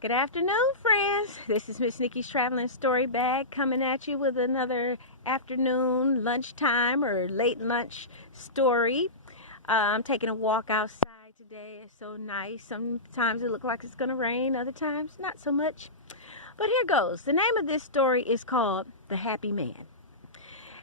Good afternoon, friends. This is Miss Nikki's Traveling Story Bag coming at you with another afternoon, lunchtime, or late lunch story. I'm taking a walk outside today. It's so nice. Sometimes it looks like it's going to rain, other times not so much. But here goes. The name of this story is called The Happy Man.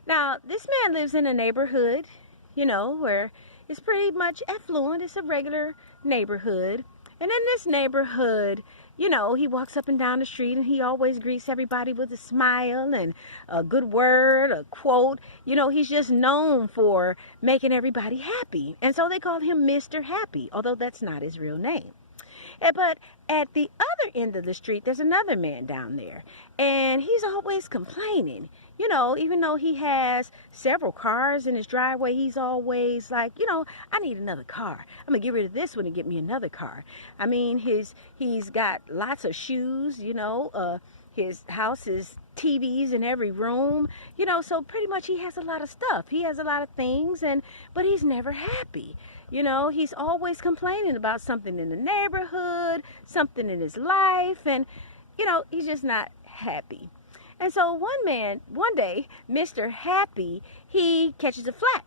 Now, this man lives in a neighborhood, where it's pretty much affluent. It's a regular neighborhood. And in this neighborhood, he walks up and down the street and he always greets everybody with a smile and a good word, a quote. He's just known for making everybody happy. And so they call him Mr. Happy, although that's not his real name. But at the other end of the street, there's another man down there. And he's always complaining. Even though he has several cars in his driveway, he's always like, I need another car. I'm going to get rid of this one and get me another car. I mean, he's got lots of shoes, his house is TVs in every room, so pretty much he has a lot of stuff. He has a lot of things, but he's never happy. He's always complaining about something in the neighborhood, something in his life, and, he's just not happy. And so one day, Mr. Happy, he catches a flat.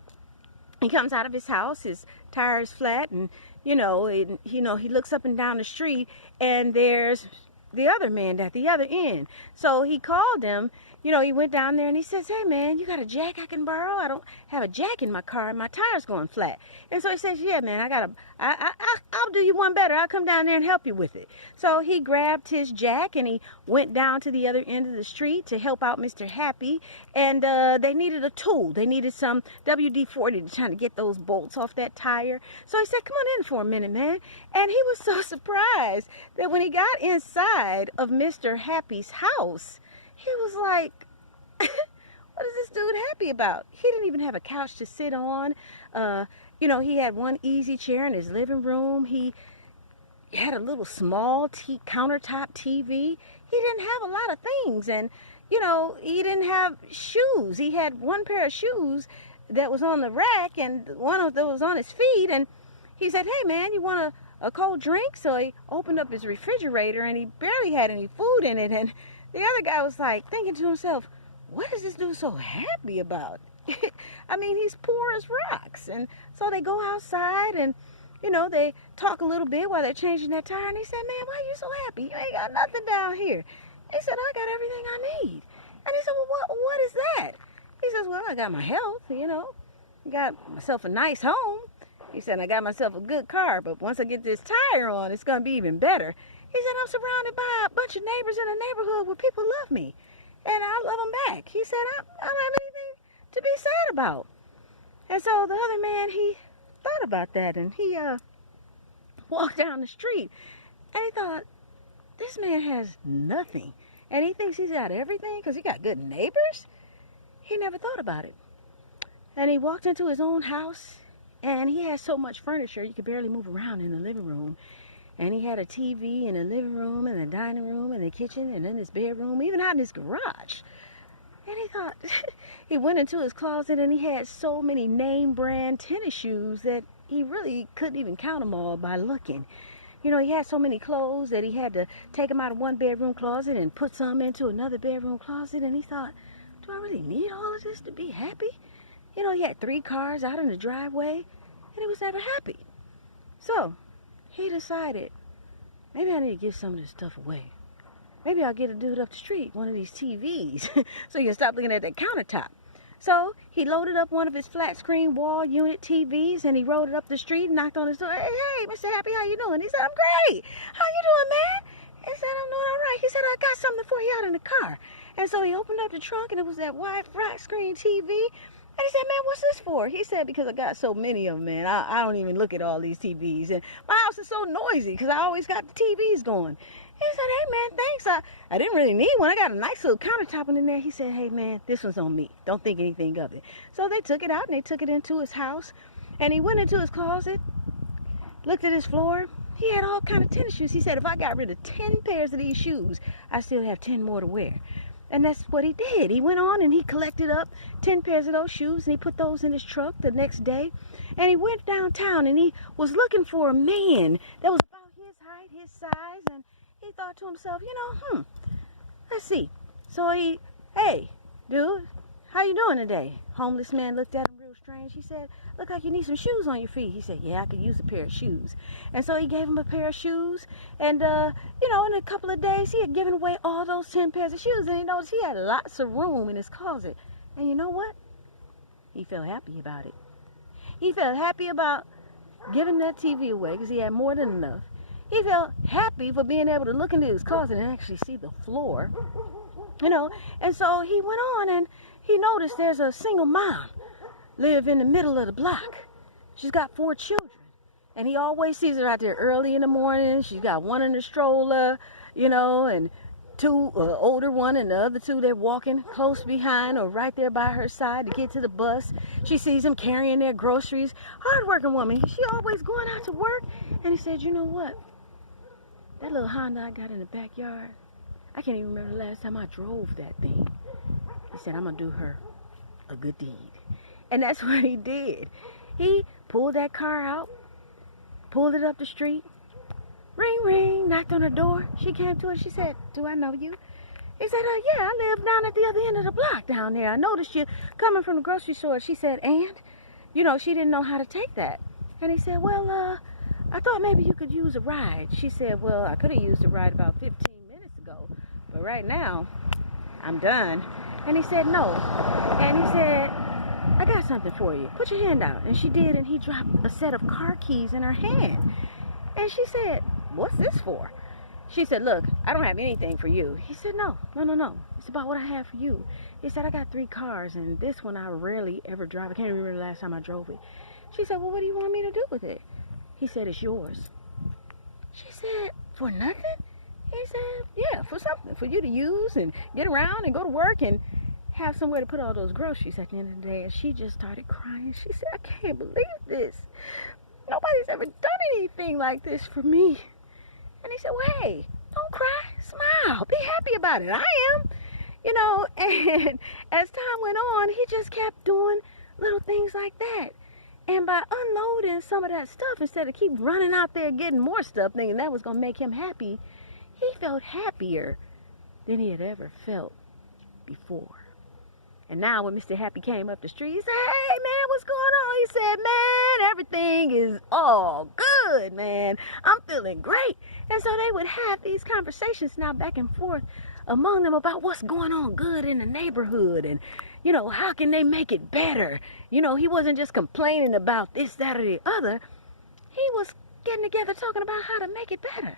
He comes out of his house, his tire is flat, and, he looks up and down the street, and there's the other man at the other end. So he called him. He went down there and he says, "Hey man, you got a jack I can borrow? I don't have a jack in my car and my tire's going flat." And so he says, "Yeah man, I'll do you one better. I'll come down there and help you with it." So he grabbed his jack and he went down to the other end of the street to help out Mr. Happy. And they needed a tool. They needed some WD-40 to try to get those bolts off that tire. So he said, "Come on in for a minute, man." And he was so surprised that when he got inside of Mr. Happy's house, he was like, what is this dude happy about? He didn't even have a couch to sit on. He had one easy chair in his living room. He had a little small countertop TV. He didn't have a lot of things. And, he didn't have shoes. He had one pair of shoes that was on the rack and one of those was on his feet. And he said, "Hey, man, you want a cold drink?" So he opened up his refrigerator and he barely had any food in it. And the other guy was like thinking to himself, what is this dude so happy about? I mean, he's poor as rocks. And so they go outside and, they talk a little bit while they're changing that tire. And he said, "Man, why are you so happy? You ain't got nothing down here." He said, "I got everything I need." And he said, "Well, what is that?" He says, "Well, I got my health, got myself a nice home." He said, "I got myself a good car, but once I get this tire on, it's going to be even better." He said, "I'm surrounded by a bunch of neighbors in a neighborhood where people love me, and I love them back." He said, I don't have anything to be sad about." And so the other man, he thought about that, and he walked down the street, and he thought, this man has nothing, and he thinks he's got everything because he got good neighbors? He never thought about it. And he walked into his own house, and he had so much furniture, you could barely move around in the living room. And he had a TV in the living room and the dining room and the kitchen and in his bedroom, even out in his garage. And he thought, he went into his closet and he had so many name brand tennis shoes that he really couldn't even count them all by looking. He had so many clothes that he had to take them out of one bedroom closet and put some into another bedroom closet. And he thought, do I really need all of this to be happy? He had 3 cars out in the driveway and he was never happy. So he decided, maybe I need to give some of this stuff away. Maybe I'll get a dude up the street one of these TVs so you can stop looking at that countertop. So he loaded up one of his flat screen wall unit TVs and he rode it up the street and knocked on his door. Hey, Mr. Happy, how you doing?" He said, "I'm great. How you doing, man?" He said, "I'm doing all right." He said, "I got something for you out in the car." And so he opened up the trunk and it was that wide flat screen TV. And he said, "Man, what's this for?" He said, "Because I got so many of them, man. I don't even look at all these TVs. And my house is so noisy because I always got the TVs going." He said, "Hey, man, thanks. I didn't really need one. I got a nice little countertop in there." He said, "Hey, man, this one's on me. Don't think anything of it." So they took it out and they took it into his house. And he went into his closet, looked at his floor. He had all kind of tennis shoes. He said, "If I got rid of 10 pairs of these shoes, I still have 10 more to wear." And that's what he did. He went on and he collected up 10 pairs of those shoes and he put those in his truck the next day. And he went downtown and he was looking for a man that was about his height, his size, and he thought, thought to himself, let's see. So hey, dude, how you doing today? Homeless man looked at him real strange. He said, look like you need some shoes on your feet. He said, yeah, I could use a pair of shoes. And so he gave him a pair of shoes. And, in a couple of days, he had given away all those 10 pairs of shoes. And he noticed he had lots of room in his closet. And you know what? He felt happy about it. He felt happy about giving that TV away because he had more than enough. He felt happy for being able to look into his closet and actually see the floor. And so he went on and he noticed there's a single mom live in the middle of the block. She's got 4 children. And he always sees her out there early in the morning. She's got one in the stroller, and 2, older one, and the other 2, they're walking close behind or right there by her side to get to the bus. She sees them carrying their groceries. Hard-working woman. She always going out to work. And he said, you know what? That little Honda I got in the backyard, I can't even remember the last time I drove that thing. He said, I'm going to do her a good deed. And that's what he did. He pulled that car out, pulled it up the street, ring, ring, knocked on her door. She came to it. She said, do I know you? He said, yeah, I live down at the other end of the block down there. I noticed you coming from the grocery store. She said, and? She didn't know how to take that. And he said, well, I thought maybe you could use a ride. She said, well, I could have used a ride about 15 minutes ago. But right now, I'm done. And he said, no. And he said, I got something for you. Put your hand out. And she did, and he dropped a set of car keys in her hand. And she said, what's this for? She said, look, I don't have anything for you. He said, no. It's about what I have for you. He said, I got 3 cars, and this one I rarely ever drive. I can't remember the last time I drove it. She said, well, what do you want me to do with it? He said, it's yours. She said, for nothing? He said, yeah, for something, for you to use and get around and go to work and have somewhere to put all those groceries at the end of the day. And she just started crying. She said, I can't believe this. Nobody's ever done anything like this for me. And he said, well, hey, don't cry, smile, be happy about it. I am, and as time went on, he just kept doing little things like that. And by unloading some of that stuff, instead of keep running out there getting more stuff, thinking that was going to make him happy, he felt happier than he had ever felt before. And now when Mr. Happy came up the street, he said, hey, man, what's going on? He said, man, everything is all good, man. I'm feeling great. And so they would have these conversations now back and forth among them about what's going on good in the neighborhood and, how can they make it better? He wasn't just complaining about this, that, or the other. He was getting together talking about how to make it better.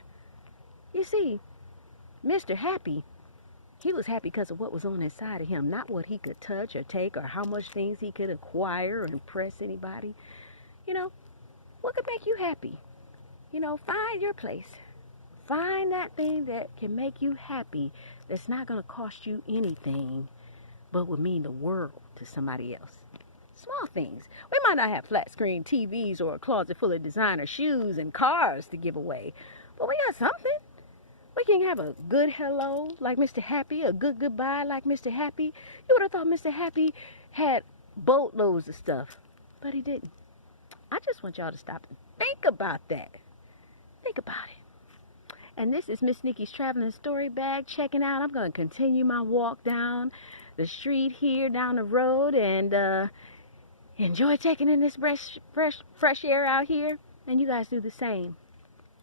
You see, Mr. Happy, he was happy because of what was on inside of him, not what he could touch or take or how much things he could acquire or impress anybody. What could make you happy? Find your place. Find that thing that can make you happy that's not going to cost you anything but would mean the world to somebody else. Small things. We might not have flat screen TVs or a closet full of designer shoes and cars to give away, but we got something. We can have a good hello like Mr. Happy, a good goodbye like Mr. Happy. You would have thought Mr. Happy had boatloads of stuff, but he didn't. I just want y'all to stop and think about that. Think about it. And this is Miss Nikki's Traveling Story Bag checking out. I'm going to continue my walk down the street here, down the road, and enjoy taking in this fresh air out here. And you guys do the same.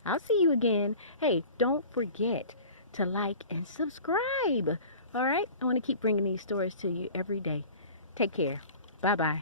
I'll see you again. Hey, don't forget to like and subscribe. All right? I want to keep bringing these stories to you every day. Take care. Bye-bye.